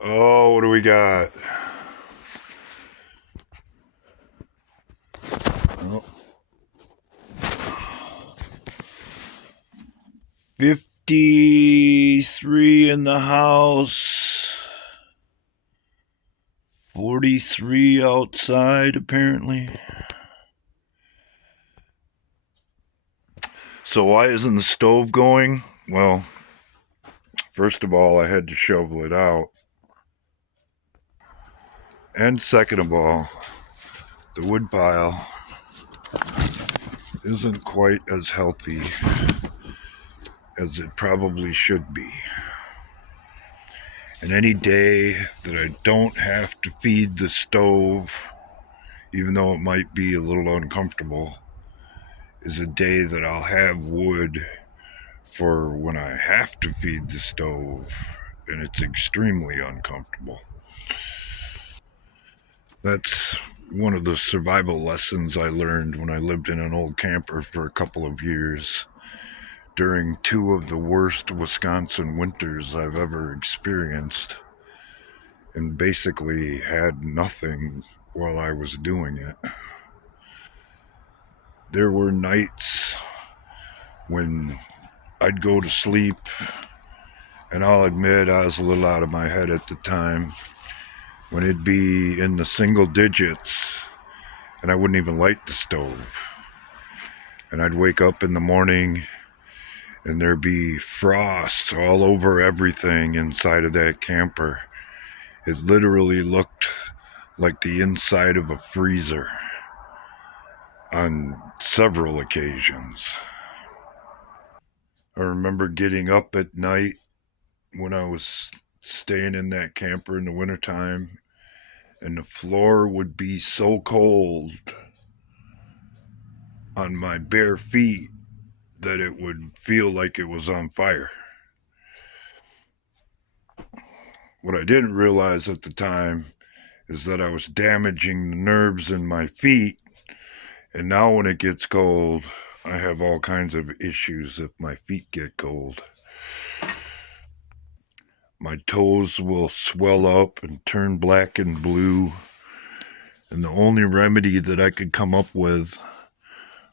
Oh, what do we got? Oh, 53 in the house, 43 outside, apparently. So, why isn't the stove going? Well, first of all, I had to shovel it out. And second of all, the wood pile isn't quite as healthy as it probably should be. And any day that I don't have to feed the stove, even though it might be a little uncomfortable, is a day that I'll have wood for when I have to feed the stove, and it's extremely uncomfortable. That's one of the survival lessons I learned when I lived in an old camper for a couple of years during two of the worst Wisconsin winters I've ever experienced, and basically had nothing while I was doing it. There were nights when I'd go to sleep, and I'll admit I was a little out of my head at the time, when it'd be in the single digits and I wouldn't even light the stove. And I'd wake up in the morning and there'd be frost all over everything inside of that camper. It literally looked like the inside of a freezer on several occasions. I remember getting up at night when I was staying in that camper in the wintertime, and the floor would be so cold on my bare feet that it would feel like it was on fire. What I didn't realize at the time is that I was damaging the nerves in my feet, and now when it gets cold, I have all kinds of issues if my feet get cold. My toes will swell up and turn black and blue, and the only remedy that I could come up with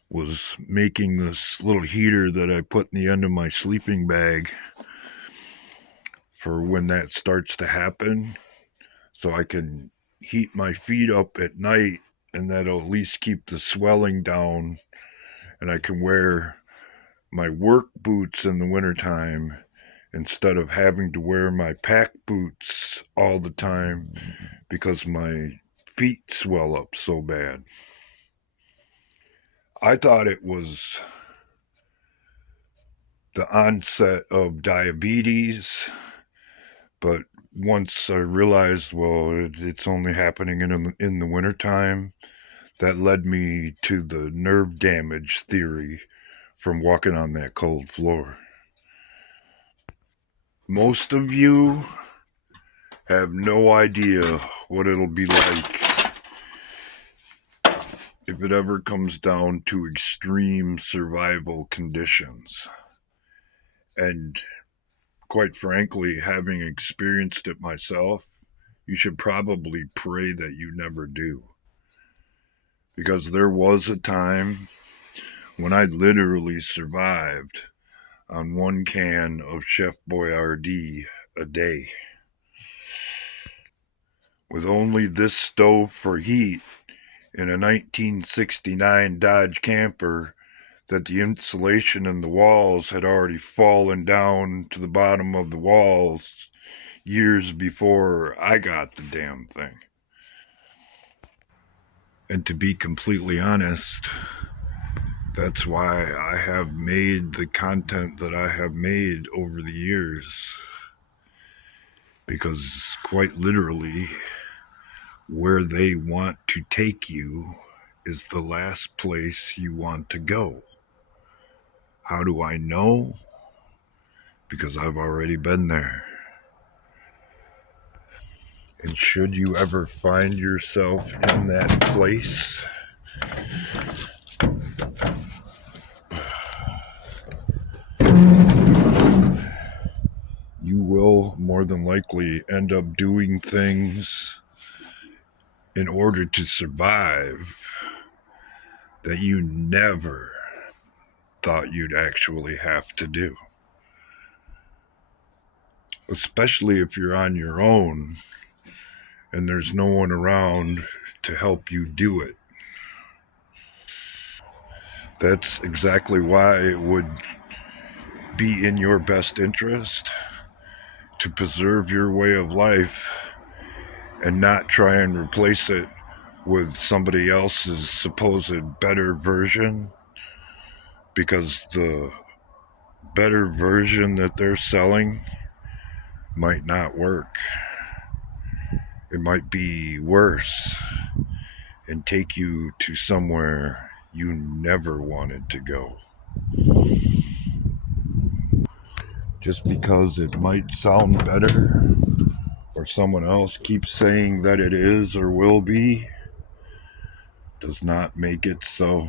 was making this little heater that I put in the end of my sleeping bag for when that starts to happen, so I can heat my feet up at night, and that'll at least keep the swelling down, and I can wear my work boots in the wintertime instead of having to wear my pack boots all the time because my feet swell up so bad. I thought it was the onset of diabetes, but once I realized, well, it's only happening in the wintertime, that led me to the nerve damage theory from walking on that cold floor. Most of you have no idea what it'll be like if it ever comes down to extreme survival conditions. And quite frankly, having experienced it myself, you should probably pray that you never do. Because there was a time when I literally survived on one can of Chef Boyardee a day. With only this stove for heat in a 1969 Dodge camper that the insulation in the walls had already fallen down to the bottom of the walls years before I got the damn thing. And to be completely honest, that's why I have made the content that I have made over the years. Because quite literally, where they want to take you is the last place you want to go. How do I know? Because I've already been there. And should you ever find yourself in that place, you will more more than likely end up doing things in order to survive that you never thought you'd actually have to do. Especially if you're on your own and there's no one around to help you do it. That's exactly why it would be in your best interest to preserve your way of life and not try and replace it with somebody else's supposed better version, because the better version that they're selling might not work. It might be worse and take you to somewhere you never wanted to go. Just because it might sound better or someone else keeps saying that it is or will be does not make it so.